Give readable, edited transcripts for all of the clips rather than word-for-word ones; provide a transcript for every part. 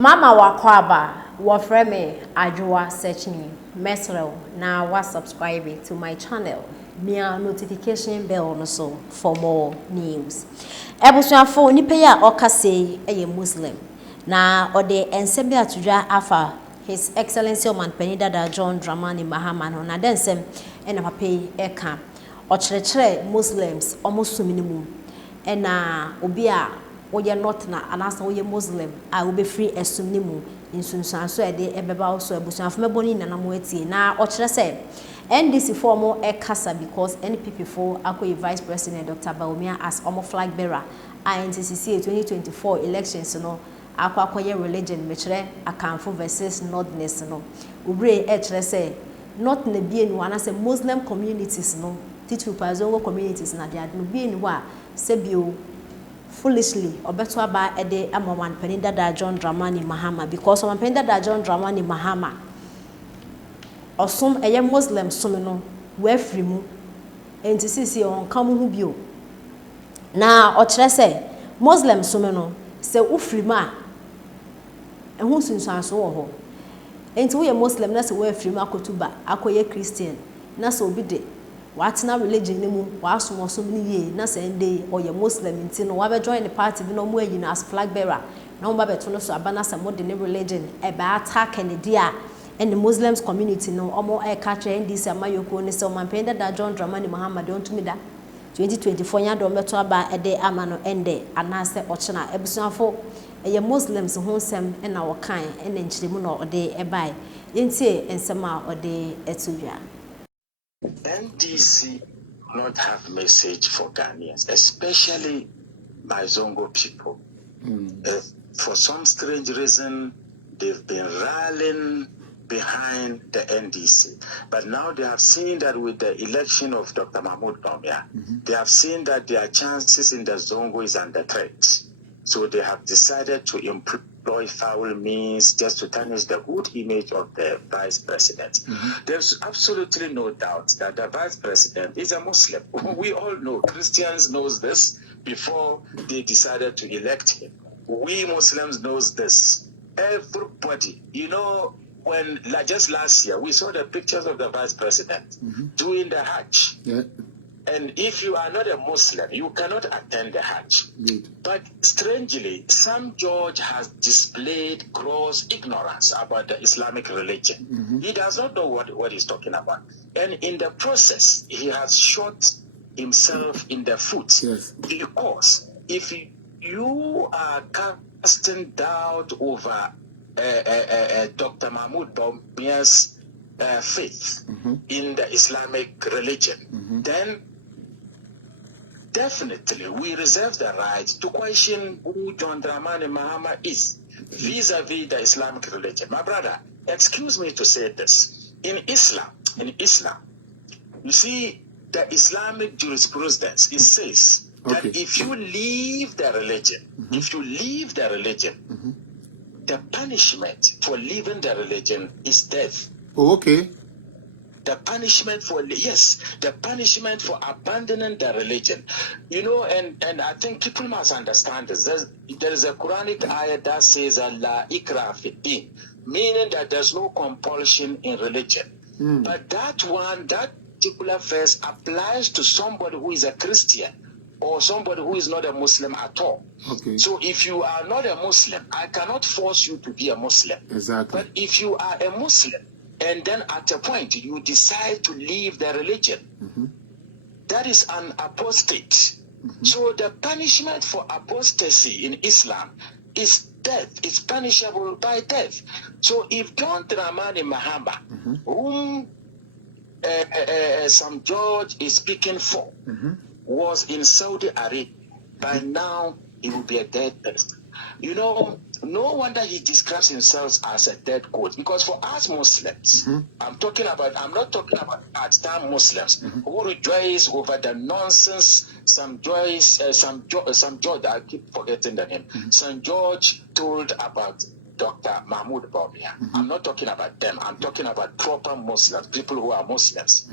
Mama wakwaba wafreme ajua search me mesrel na wa subscribe to my channel near notification bell no so for more news. Ebusuafo nipa ya okase eye Muslim na ode ensem ya tudwa afa His Excellency Omanpanyin Dada John Dramani Mahama no na densem ena papai eka okyerɛkyerɛ Muslims omosuminimu ena obi a woye not na anasa woye Muslim a wo be free esum ni mu nsunsanso e de ebeba wo so abusuafo meboni na mo atie na o kire se NDC for mo e kasa because NPP for akoy Vice President Dr. Baumia as omo flag bearer INTCC 2024 elections no akwakoye religion me kire akanfo versus nordness no obre e kire se not na bie nu anasa Muslim communities no titu pa zongo communities na dia no bie nu a sebio foolishly obeto aba ede Omanpanyin Dada John Dramani Mahama because Omanpanyin Dada John Dramani Mahama osom eye Muslim som no wafri mu enti sisi on kamu hu bio na o kire se Muslim som no se ufri ma ehun sunsanso wo ho enti wo ye Muslim na se wafri ma akotuba akoye Christian na se obi de watena religion ni mu wasomosom ni ye na sende oye Muslim nti no wabe join the party bi no mo ayi na as flag bearer na mo ba beto no so abana sa mo de ne religion e ba attack and dia and the Muslims community no omo e ka tre NDC amayoko ni se Omanpanyin Dada John Dramani Mahama de ontumi da 2024 nya do meto aba e de ama no ende anase ochena ebusuafo eye Muslims ho nsem e na wokan e na nkyiremu no ode e bai yentie ensem a ode etudwa. NDC not have message for Ghanaians, especially my Zongo people. For some strange reason, they've been rallying behind the NDC. But now they have seen that with the election of Dr. Mahmoud Bawumia, they have seen that their chances in the Zongo is under threat. So they have decided to employ foul means just to tarnish the good image of the vice president. There's absolutely no doubt that the vice president is a Muslim. We all know, Christians knows this before they decided to elect him. We Muslims knows this. Everybody, you know, when just last year we saw the pictures of the vice president doing the Hajj. Yeah. And if you are not a Muslim, you cannot attend the Hajj. But strangely, some judge has displayed gross ignorance about the Islamic religion. He does not know what he's talking about. And in the process, he has shot himself in the foot. Yes. Because if you are casting doubt over Dr. Mahmoud Bawumia's faith in the Islamic religion, then definitely we reserve the right to question who John Dramani Mahama is vis-a-vis the Islamic religion. My brother, excuse me to say this. In Islam, you see, the Islamic jurisprudence, it says that if you leave the religion, the punishment for leaving the religion is death. Oh, okay. The punishment for abandoning the religion, you know, and I think people must understand this. There is a Quranic ayah that says Allah ikra fi din, meaning that there's no compulsion in religion. But that particular verse applies to somebody who is a Christian or somebody who is not a Muslim at all. Okay. So if you are not a Muslim, I cannot force you to be a Muslim. Exactly. But if you are a Muslim, and then at a point you decide to leave the religion, that is an apostate. So the punishment for apostasy in Islam is death. It's punishable by death. So if John Dramani Mahama, whom some judge is speaking for, was in Saudi Arabia, by now he will be a dead person. You know, no wonder he describes himself as a dead goat. Because for us Muslims, I'm not talking about part-time Muslims who rejoice over the nonsense some judge, I keep forgetting the name, St. George told about Dr. Mahmoud Bawumia. I'm not talking about them. I'm talking about proper Muslims, people who are Muslims.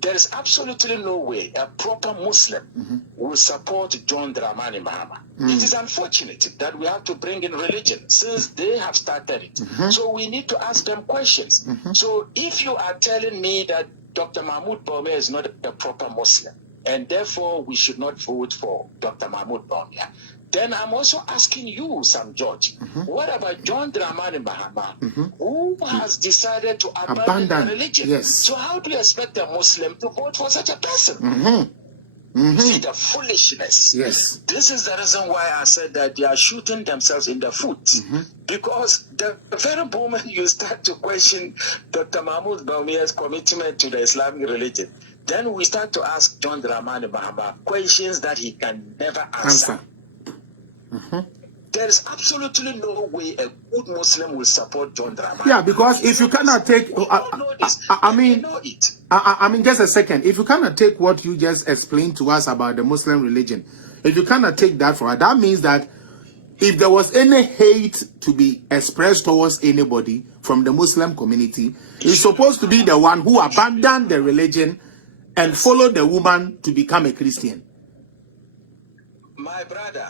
there is absolutely no way a proper Muslim will support John Dramani Mahama. It is unfortunate that we have to bring in religion since they have started it. So we need to ask them questions. So if you are telling me that Dr. Mahmoud Bawumia is not a proper Muslim, and therefore we should not vote for Dr. Mahmoud Bawumia, then I'm also asking you, Sam George, what about John Dramani Mahama, who has decided to abandon religion? Yes. So how do you expect a Muslim to vote for such a person? You see the foolishness. Yes. This is the reason why I said that they are shooting themselves in the foot. Because the very moment you start to question Dr. Mahmoud Bawumia's commitment to the Islamic religion, then we start to ask John Dramani Mahama questions that he can never answer. There is absolutely no way a good Muslim will support John Dramani. Yeah, because if you cannot take, I mean, just a second. If you cannot take what you just explained to us about the Muslim religion, if you cannot take that for that means that if there was any hate to be expressed towards anybody from the Muslim community, he's supposed to be the one who abandoned the religion and followed the woman to become a Christian. My brother,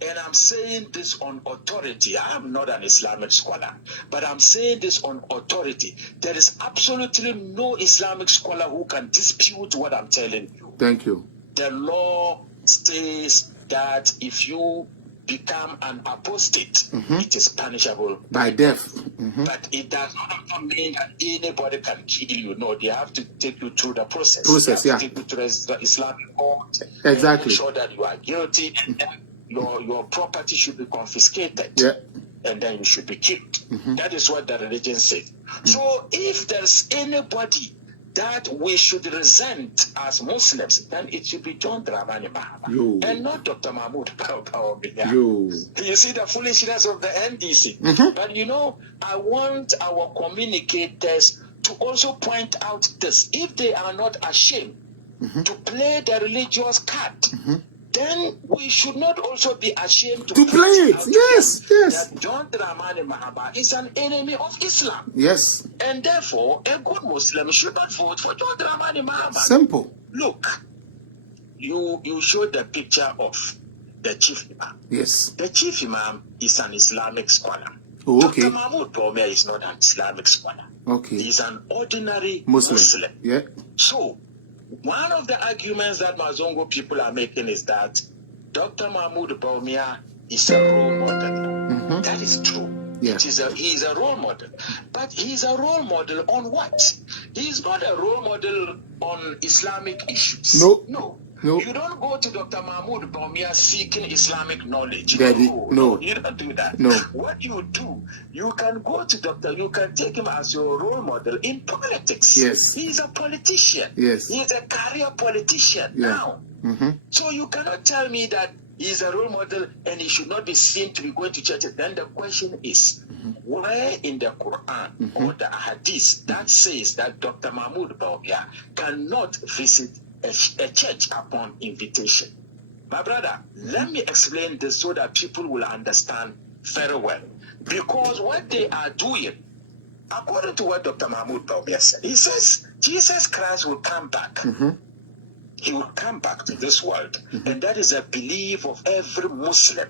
and I'm saying this on authority. I am not an Islamic scholar, but I'm saying this on authority. There is absolutely no Islamic scholar who can dispute what I'm telling you. Thank you. The law states that if you become an apostate, it is punishable by death. But it does not mean that anybody can kill you. No, they have to take you through the process. They have to take you to the Islamic court. Exactly. Make sure that you are guilty, and then your property should be confiscated. Yeah. And then you should be killed. That is what the religion says. So if there's anybody that we should resent as Muslims, then it should be John Dramani Mahama and not Dr. Mahmoud Bawumia. You see the foolishness of the NDC. But you know, I want our communicators to also point out this. If they are not ashamed to play the religious card, then we should not also be ashamed to play it. Yes. That John Dramani Mahama is an enemy of Islam. Yes. And therefore, a good Muslim should not vote for John Dramani Mahama. Simple. Look, you showed the picture of the chief imam. Yes. The chief imam is an Islamic scholar. Oh, okay. Dr. Mahmoud Bawumia is not an Islamic scholar. Okay. He's an ordinary Muslim. Yeah. So, one of the arguments that Mazongo people are making is that Dr. Mahmoud Bawumia is a role model. That is true. Yeah. He's a role model. But he's a role model on what? He's not a role model on Islamic issues. No. You don't go to Dr. Mahmoud Bawumia seeking Islamic knowledge. No, you don't do that. No. What you do, you can go to you can take him as your role model in politics. Yes. He's a politician. Yes. He's a career politician now. So you cannot tell me that he's a role model and he should not be seen to be going to church. Then the question is, where in the Quran or the Hadith that says that Dr. Mahmoud Bawumia cannot visit a church upon invitation? My brother, let me explain this so that people will understand very well. Because what they are doing, according to what Dr. Mahmoud Bawumia said, he says Jesus Christ will come back. He will come back to this world. And that is a belief of every Muslim.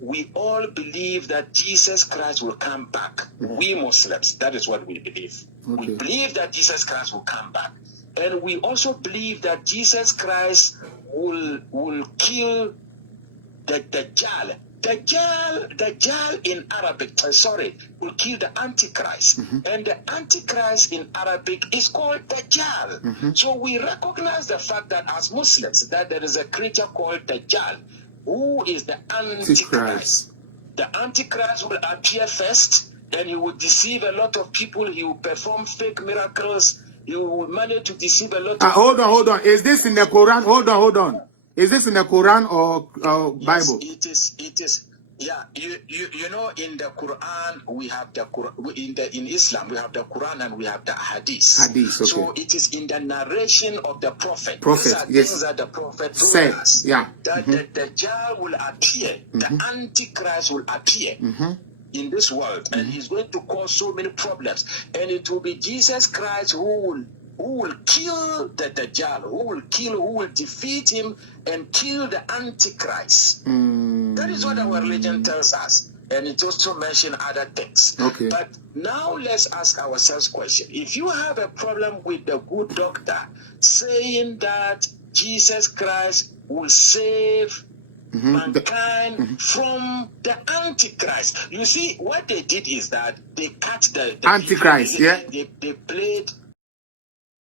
We all believe that Jesus Christ will come back. We Muslims, that is what we believe. We believe that Jesus Christ will come back. And we also believe that Jesus Christ will kill the Dajjal. Dajjal in Arabic, will kill the Antichrist. And the Antichrist in Arabic is called Dajjal. So we recognize the fact that as Muslims, that there is a creature called Dajjal, who is the Antichrist. The Antichrist will appear first, and he will deceive a lot of people. He will perform fake miracles. You will manage to deceive a lot of hold on. Is this in the Quran? Hold on. Is this in the Quran or Bible? Yes, it is. Yeah, you know, in the Quran we have the Quran. In Islam we have the Quran and we have the Hadith. Okay. So it is in the narration of the Prophet. Things that the Prophet said. Told us, yeah. That the Dajjal will appear, the Antichrist will appear in this world, and he's going to cause so many problems. And it will be Jesus Christ who will who will kill the Dajjal, who will defeat him and kill the Antichrist. That is what our religion tells us. And it also mentions other things. Okay. But now let's ask ourselves a question. If you have a problem with the good doctor saying that Jesus Christ will save mankind from the Antichrist. You see, what they did is that they cut the Antichrist, they played